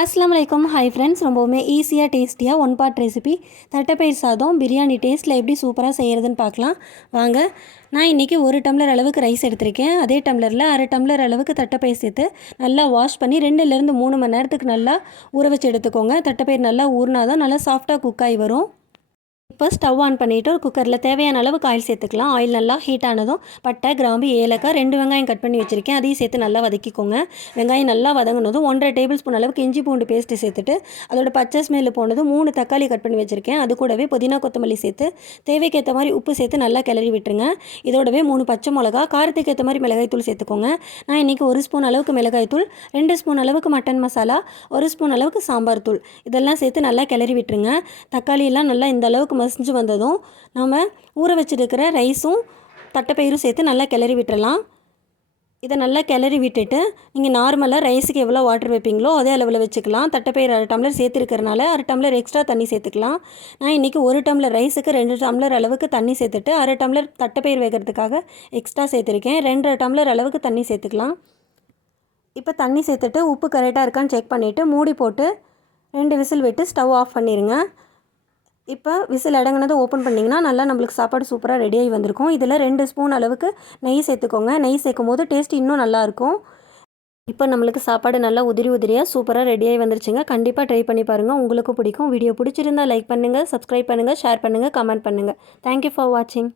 அஸ்ஸலாமு அலைக்கும். Hi friends, ரொம்பவுமே ஈஸியாக டேஸ்டியாக ஒன் பார்ட் ரெசிபி தட்டைப்பயிர் சாதம் பிரியாணி டேஸ்ட்டில் எப்படி சூப்பராக செய்கிறதுன்னு பார்க்கலாம் வாங்க. நான் இன்றைக்கி 1 டம்ளர் அளவுக்கு ரைஸ் எடுத்திருக்கேன். அதே டம்ளரில் 1/2 டம்ளர் அளவுக்கு தட்டைப்பயிர் சேர்த்து நல்லா வாஷ் பண்ணி 2லேருந்து 3 மணி நேரத்துக்கு நல்லா ஊற வச்சு எடுத்துக்கோங்க. தட்டைப்பயிர் நல்லா ஊறினா தான் நல்லா சாஃப்டாக குக் ஆகி வரும். இப்போ ஸ்டவ் ஆன் பண்ணிவிட்டு ஒரு குக்கரில் தேவையான அளவுக்கு ஆயில் சேர்த்துக்கலாம். ஆயில் நல்லா ஹீட் ஆனதும் பட்டை, கிராம்பு, ஏலக்காய், 2 வெங்காயம் கட் பண்ணி வச்சுருக்கேன், அதையும் சேர்த்து நல்லா வதக்கிக்கோங்க. வெங்காயம் நல்லா வதங்கினதும் 1½ டேபிள் ஸ்பூன் அளவுக்கு இஞ்சி பூண்டு பேஸ்ட்டு சேர்த்துட்டு அதோட பச்சை ஸ்மெல்லு போனதும் 3 தக்காளி கட் பண்ணி வச்சுருக்கேன். அது கூடவே புதினா கொத்தமல்லி சேர்த்து தேவைக்கேற்ற மாதிரி உப்பு சேர்த்து நல்லா கிளறி விட்டுருங்க. இதோடவே 3 பச்சை மிளகா, காரத்துக்கு ஏற்ற மாதிரி மிளகாய்த்தூள் சேர்த்துக்கோங்க. நான் இன்றைக்கி 1 ஸ்பூன் அளவுக்கு மிளகாய்த்தூள், 2 ஸ்பூன் அளவுக்கு மட்டன் மசாலா, 1 ஸ்பூன் அளவுக்கு சாம்பார் தூள் இதெல்லாம் சேர்த்து நல்லா கிளறி விட்டுருங்க. தக்காளியெல்லாம் நல்லா இந்த அளவுக்கு மசிஞ்சு வந்ததும் நம்ம ஊற வச்சுருக்கிற ரைஸும் தட்டைப்பயிரும் சேர்த்து நல்லா கிளறி விட்டுறலாம். இதை நல்லா கிளறி விட்டுட்டு நீங்கள் நார்மலாக ரைஸுக்கு எவ்வளோ வாட்டர் வைப்பீங்களோ அதே அளவில் வச்சுக்கலாம். தட்டைப்பயிர் 1/2 டம்ளர் சேர்த்துருக்கிறனால 1/2 டம்ளர் எக்ஸ்ட்ரா தண்ணி சேர்த்துக்கலாம். நான் இன்றைக்கி 1 டம்ளர் ரைஸுக்கு 2 டம்ளர் அளவுக்கு தண்ணி சேர்த்துட்டு 1/2 டம்ளர் தட்டைப்பயிர் வேகிறதுக்காக எக்ஸ்ட்ரா சேர்த்துருக்கேன். 2 டம்ளர் அளவுக்கு தண்ணி சேர்த்துக்கலாம். இப்போ தண்ணி சேர்த்துட்டு உப்பு கரெக்டாக இருக்கான்னு செக் பண்ணிவிட்டு மூடி போட்டு 2 விசில் விட்டு ஸ்டவ் ஆஃப் பண்ணிடுங்க. இப்போ விசில் அடங்கினதை ஓப்பன் பண்ணிங்கன்னா நல்லா நம்மளுக்கு சாப்பாடு சூப்பராக ரெடியாகி வந்திருக்கும். இதில் 2 ஸ்பூன் அளவுக்கு நெய் சேர்த்துக்கோங்க. நெய் சேர்க்கும் போது டேஸ்ட் இன்னும் நல்லாயிருக்கும். இப்போ நம்மளுக்கு சாப்பாடு நல்லா உதிரி உதிரியாக சூப்பராக ரெடியாகி வந்துருச்சுங்க. கண்டிப்பாக ட்ரை பண்ணி பாருங்கள், உங்களுக்கு பிடிக்கும். வீடியோ பிடிச்சிருந்தால் லைக் பண்ணுங்கள், சப்ஸ்கிரைப் பண்ணுங்கள், ஷேர் பண்ணுங்கள், கமெண்ட் பண்ணுங்கள். தேங்க்யூ ஃபார் வாட்சிங்.